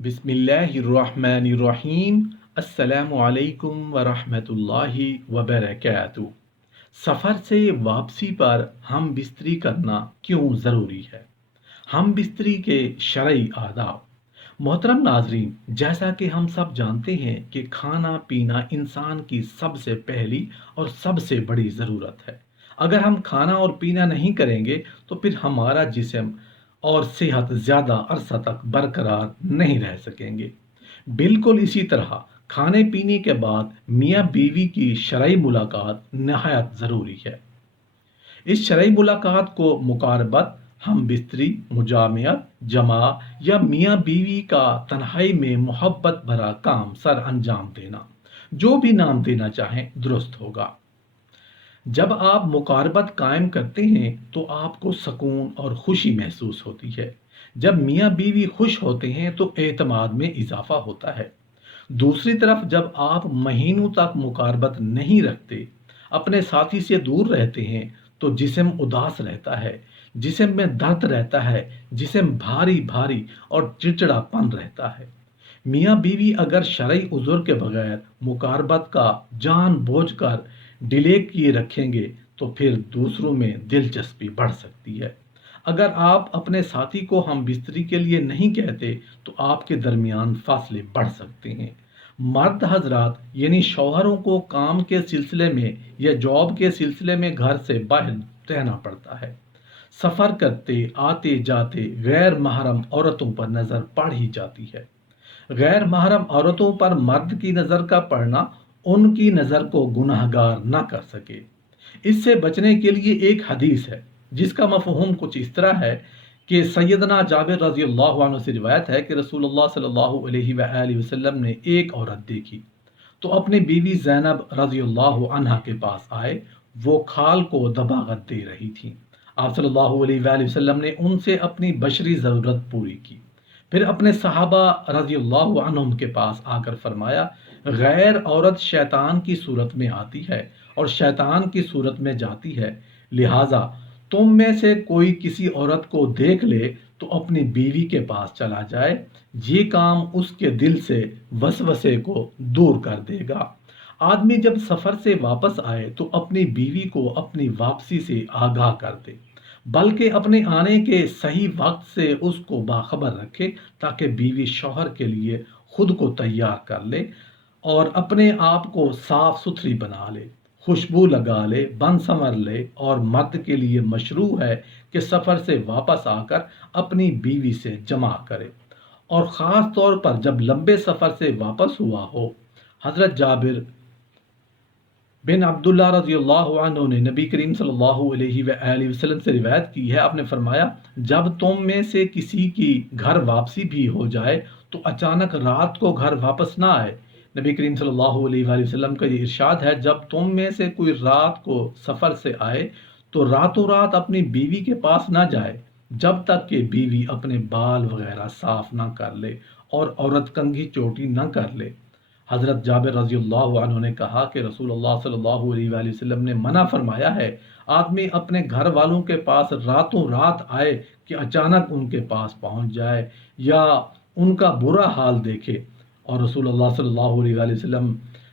بسم اللہ الرحمن الرحیم۔ السلام علیکم ورحمۃ اللہ وبرکاتہ۔ سفر سے واپسی پر ہم بستری کرنا کیوں ضروری ہے؟ ہم بستری کے شرعی آداب۔ محترم ناظرین، جیسا کہ ہم سب جانتے ہیں کہ کھانا پینا انسان کی سب سے پہلی اور سب سے بڑی ضرورت ہے۔ اگر ہم کھانا اور پینا نہیں کریں گے تو پھر ہمارا جسم اور صحت زیادہ عرصہ تک برقرار نہیں رہ سکیں گے۔ بالکل اسی طرح کھانے پینے کے بعد میاں بیوی کی شرعی ملاقات نہایت ضروری ہے۔ اس شرعی ملاقات کو مقاربت، ہم بستری، مجامعت، جماع یا میاں بیوی کا تنہائی میں محبت بھرا کام سر انجام دینا، جو بھی نام دینا چاہیں درست ہوگا۔ جب آپ مقاربت قائم کرتے ہیں تو آپ کو سکون اور خوشی محسوس ہوتی ہے۔ جب میاں بیوی خوش ہوتے ہیں تو اعتماد میں اضافہ ہوتا ہے۔ دوسری طرف جب آپ مہینوں تک مقاربت نہیں رکھتے، اپنے ساتھی سے دور رہتے ہیں، تو جسم اداس رہتا ہے، جسم میں درد رہتا ہے، جسم بھاری بھاری اور چڑچڑا پن رہتا ہے۔ میاں بیوی اگر شرعی عذر کے بغیر مقاربت کا جان بوجھ کر ڈیلے کیے رکھیں گے تو پھر دوسروں میں دلچسپی بڑھ سکتی ہے۔ اگر آپ اپنے ساتھی کو ہم بستری کے لیے نہیں کہتے تو آپ کے درمیان فاصلے بڑھ سکتے ہیں۔ مرد حضرات یعنی شوہروں کو کام کے سلسلے میں یا جاب کے سلسلے میں گھر سے باہر رہنا پڑتا ہے۔ سفر کرتے آتے جاتے غیر محرم عورتوں پر نظر پڑ ہی جاتی ہے۔ غیر محرم عورتوں پر مرد کی نظر کا پڑنا ان کی نظر کو گناہگار نہ کر سکے۔ اس سے بچنے کے لیے ایک حدیث ہے جس کا مفہوم کچھ اس طرح ہے کہ سیدنا جابر رضی اللہ عنہ سے روایت ہے کہ رسول اللہ صلی اللہ علیہ وآلہ وسلم نے ایک عورت دیکھی تو اپنی بیوی زینب رضی اللہ عنہا کے پاس آئے۔ وہ کھال کو دباغت دے رہی تھی۔ آپ صلی اللہ علیہ وآلہ وسلم نے ان سے اپنی بشری ضرورت پوری کی، پھر اپنے صحابہ رضی اللہ عنہم کے پاس آ کر فرمایا، غیر عورت شیطان کی صورت میں آتی ہے اور شیطان کی صورت میں جاتی ہے، لہٰذا تم میں سے کوئی کسی عورت کو دیکھ لے تو اپنی بیوی کے پاس چلا جائے، یہ کام اس کے دل سے وسوسے کو دور کر دے گا۔ آدمی جب سفر سے واپس آئے تو اپنی بیوی کو اپنی واپسی سے آگاہ کر دے، بلکہ اپنے آنے کے صحیح وقت سے اس کو باخبر رکھے تاکہ بیوی شوہر کے لیے خود کو تیار کر لے اور اپنے آپ کو صاف ستھری بنا لے، خوشبو لگا لے، بن سنور لے۔ اور مرد کے لیے مشروع ہے کہ سفر سے واپس آ کر اپنی بیوی سے جمع کرے، اور خاص طور پر جب لمبے سفر سے واپس ہوا ہو۔ حضرت جابر بن عبداللہ رضی اللہ عنہ نے نبی کریم صلی اللہ علیہ وآلہ وسلم سے روایت کی ہے، آپ نے فرمایا، جب تم میں سے کسی کی گھر واپسی بھی ہو جائے تو اچانک رات کو گھر واپس نہ آئے۔ نبی کریم صلی اللہ علیہ وآلہ وسلم کا یہ ارشاد ہے، جب تم میں سے کوئی رات کو سفر سے آئے تو راتوں رات اپنی بیوی کے پاس نہ جائے جب تک کہ بیوی اپنے بال وغیرہ صاف نہ کر لے اور عورت کنگھی چوٹی نہ کر لے۔ حضرت جابر رضی اللہ عنہ نے کہا کہ رسول اللہ صلی اللہ علیہ وآلہ وسلم نے منع فرمایا ہے، آدمی اپنے گھر والوں کے پاس راتوں رات آئے کہ اچانک ان کے پاس پہنچ جائے یا ان کا برا حال دیکھے۔ اور رسول اللہ صلی اللہ علیہ وآلہ وسلم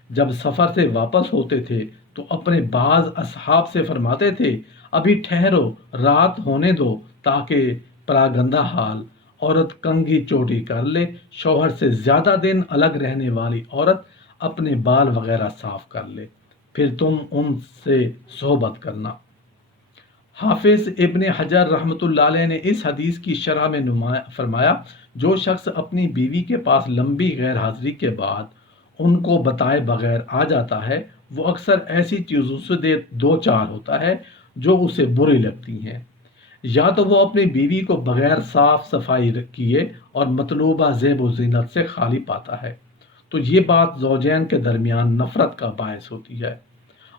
جب سفر سے واپس ہوتے تھے تو اپنے بعض اصحاب سے فرماتے تھے، ابھی ٹھہرو، رات ہونے دو تاکہ پراگندہ حال عورت کنگھی چوٹی کر لے، شوہر سے زیادہ دن الگ رہنے والی عورت اپنے بال وغیرہ صاف کر لے، پھر تم ان سے صحبت کرنا۔ حافظ ابن حجر رحمۃ اللہ علیہ نے اس حدیث کی شرح میں فرمایا، جو شخص اپنی بیوی کے پاس لمبی غیر حاضری کے بعد ان کو بتائے بغیر آ جاتا ہے، وہ اکثر ایسی چیزوں سے دو چار ہوتا ہے جو اسے بری لگتی ہیں۔ یا تو وہ اپنی بیوی کو بغیر صاف صفائی کیے اور مطلوبہ زیب و زینت سے خالی پاتا ہے، تو یہ بات زوجین کے درمیان نفرت کا باعث ہوتی ہے۔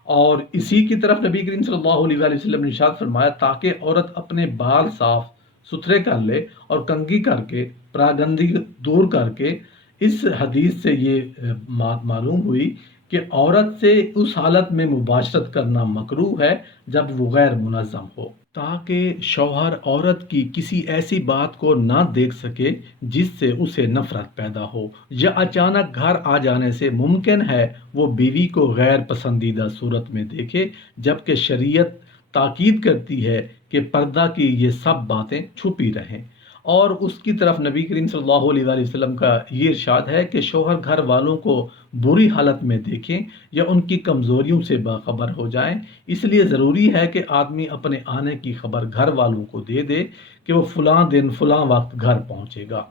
اور اسی کی طرف نبی کریم صلی اللہ علیہ وآلہ وسلم نے ارشاد فرمایا، تاکہ عورت اپنے بال صاف ستھرے کر لے اور کنگھی کر کے پراگندگی دور کر کے۔ اس حدیث سے یہ بات معلوم ہوئی کہ عورت سے اس حالت میں مباشرت کرنا مکروہ ہے جب وہ غیر منظم ہو، تاکہ شوہر عورت کی کسی ایسی بات کو نہ دیکھ سکے جس سے اسے نفرت پیدا ہو، یا اچانک گھر آ جانے سے ممکن ہے وہ بیوی کو غیر پسندیدہ صورت میں دیکھے، جبکہ شریعت تاکید کرتی ہے کہ پردہ کی یہ سب باتیں چھپی رہیں۔ اور اس کی طرف نبی کریم صلی اللہ علیہ وآلہ وسلم کا یہ ارشاد ہے کہ شوہر گھر والوں کو بری حالت میں دیکھیں یا ان کی کمزوریوں سے باخبر ہو جائیں، اس لیے ضروری ہے کہ آدمی اپنے آنے کی خبر گھر والوں کو دے دے کہ وہ فلاں دن فلاں وقت گھر پہنچے گا،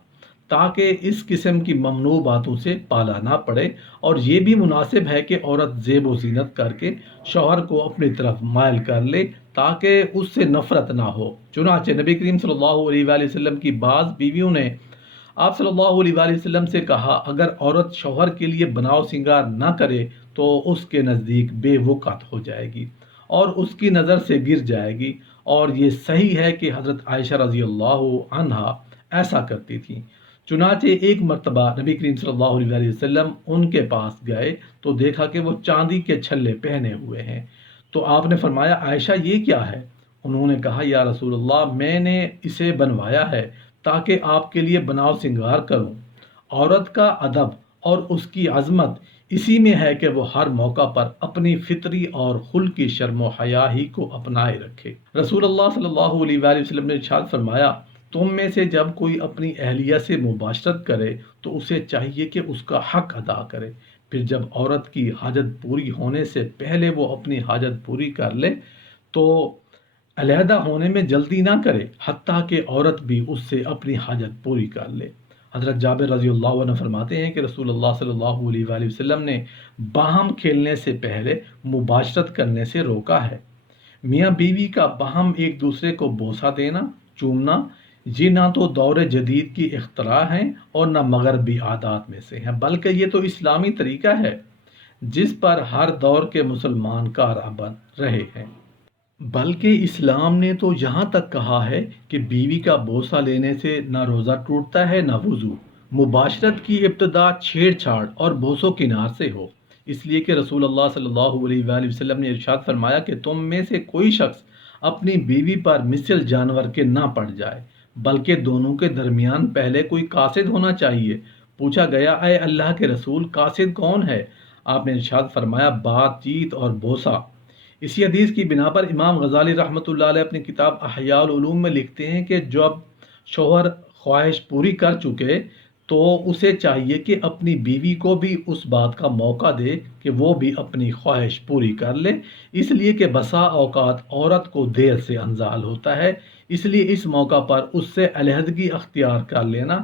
تاکہ اس قسم کی ممنوع باتوں سے پالا نہ پڑے۔ اور یہ بھی مناسب ہے کہ عورت زیب و زینت کر کے شوہر کو اپنی طرف مائل کر لے تاکہ اس سے نفرت نہ ہو۔ چنانچہ نبی کریم صلی اللہ علیہ وآلہ وسلم کی بعض بیویوں نے آپ صلی اللہ علیہ وآلہ وسلم سے کہا، اگر عورت شوہر کے لیے بناؤ سنگار نہ کرے تو اس کے نزدیک بے وقت ہو جائے گی اور اس کی نظر سے گر جائے گی۔ اور یہ صحیح ہے کہ حضرت عائشہ رضی اللہ عنہا ایسا کرتی تھیں۔ چنانچہ ایک مرتبہ نبی کریم صلی اللہ علیہ وآلہ وسلم ان کے پاس گئے تو دیکھا کہ وہ چاندی کے چھلے پہنے ہوئے ہیں، تو آپ نے فرمایا، عائشہ یہ کیا ہے؟ انہوں نے کہا، یا رسول اللہ، میں نے اسے بنوایا ہے تاکہ آپ کے لیے بناؤ سنگار کروں۔ عورت کا ادب اور اس کی عظمت اسی میں ہے کہ وہ ہر موقع پر اپنی فطری اور خلقی شرم و حیا ہی کو اپنائے رکھے۔ رسول اللہ صلی اللہ علیہ وآلہ وسلم نے ارشاد فرمایا، تم میں سے جب کوئی اپنی اہلیہ سے مباشرت کرے تو اسے چاہیے کہ اس کا حق ادا کرے، پھر جب عورت کی حاجت پوری ہونے سے پہلے وہ اپنی حاجت پوری کر لے تو علیحدہ ہونے میں جلدی نہ کرے، حتیٰ کہ عورت بھی اس سے اپنی حاجت پوری کر لے۔ حضرت جابر رضی اللہ عنہ فرماتے ہیں کہ رسول اللہ صلی اللہ علیہ وآلہ وسلم نے باہم کھیلنے سے پہلے مباشرت کرنے سے روکا ہے۔ میاں بیوی کا باہم ایک دوسرے کو بوسہ دینا، چومنا، یہ نہ تو دور جدید کی اختراع ہے اور نہ مغربی عادات میں سے ہے، بلکہ یہ تو اسلامی طریقہ ہے جس پر ہر دور کے مسلمان کارآمد رہے ہیں۔ بلکہ اسلام نے تو یہاں تک کہا ہے کہ بیوی کا بوسہ لینے سے نہ روزہ ٹوٹتا ہے نہ وضو۔ مباشرت کی ابتدا چھیڑ چھاڑ اور بوسو کنار سے ہو، اس لیے کہ رسول اللہ صلی اللہ علیہ وآلہ وسلم نے ارشاد فرمایا کہ تم میں سے کوئی شخص اپنی بیوی پر مثل جانور کے نہ پڑ جائے، بلکہ دونوں کے درمیان پہلے کوئی قاصد ہونا چاہیے۔ پوچھا گیا، اے اللہ کے رسول، قاصد کون ہے؟ آپ نے ارشاد فرمایا، بات چیت اور بوسہ۔ اسی حدیث کی بنا پر امام غزالی رحمۃ اللہ علیہ اپنی کتاب احیاء العلوم میں لکھتے ہیں کہ جب شوہر خواہش پوری کر چکے تو اسے چاہیے کہ اپنی بیوی کو بھی اس بات کا موقع دے کہ وہ بھی اپنی خواہش پوری کر لے، اس لیے کہ بسا اوقات عورت کو دیر سے انزال ہوتا ہے، اس لیے اس موقع پر اس سے علیحدگی اختیار کر لینا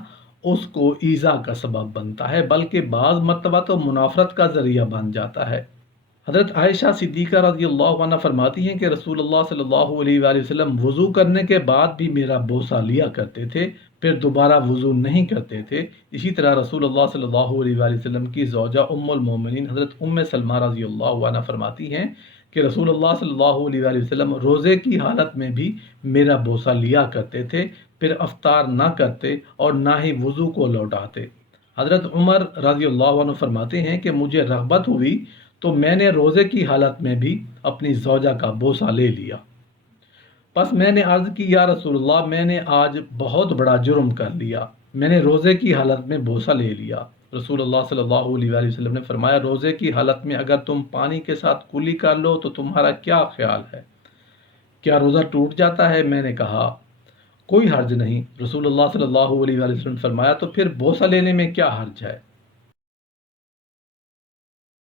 اس کو ایذا کا سبب بنتا ہے، بلکہ بعض مرتبہ تو منافرت کا ذریعہ بن جاتا ہے۔ حضرت عائشہ صدیقہ رضی اللہ عنہ فرماتی ہیں کہ رسول اللہ صلی اللہ علیہ وآلہ وسلم وضو کرنے کے بعد بھی میرا بوسہ لیا کرتے تھے، پھر دوبارہ وضو نہیں کرتے تھے۔ اسی طرح رسول اللہ صلی اللہ علیہ وآلہ وسلم کی زوجہ ام المومنین حضرت سلمہ رضی اللہ عنہ فرماتی ہیں کہ رسول اللہ صلی اللہ علیہ وآلہ وسلم روزے کی حالت میں بھی میرا بوسہ لیا کرتے تھے، پھر افطار نہ کرتے اور نہ ہی وضو کو لوٹاتے۔ حضرت عمر رضی اللہ عنہ فرماتے ہیں کہ مجھے رغبت ہوئی تو میں نے روزے کی حالت میں بھی اپنی زوجہ کا بوسہ لے لیا۔ پس میں نے عرض کی، یا رسول اللہ، میں نے آج بہت بڑا جرم کر لیا، میں نے روزے کی حالت میں بوسہ لے لیا۔ رسول اللہ صلی اللہ علیہ وآلہ وسلم نے فرمایا، روزے کی حالت میں اگر تم پانی کے ساتھ کلی کر لو تو تمہارا کیا خیال ہے؟ کیا روزہ ٹوٹ جاتا ہے؟ میں نے کہا، کوئی حرج نہیں۔ رسول اللہ صلی اللہ علیہ وآلہ وسلم نے فرمایا، تو پھر بوسہ لینے میں کیا حرج ہے؟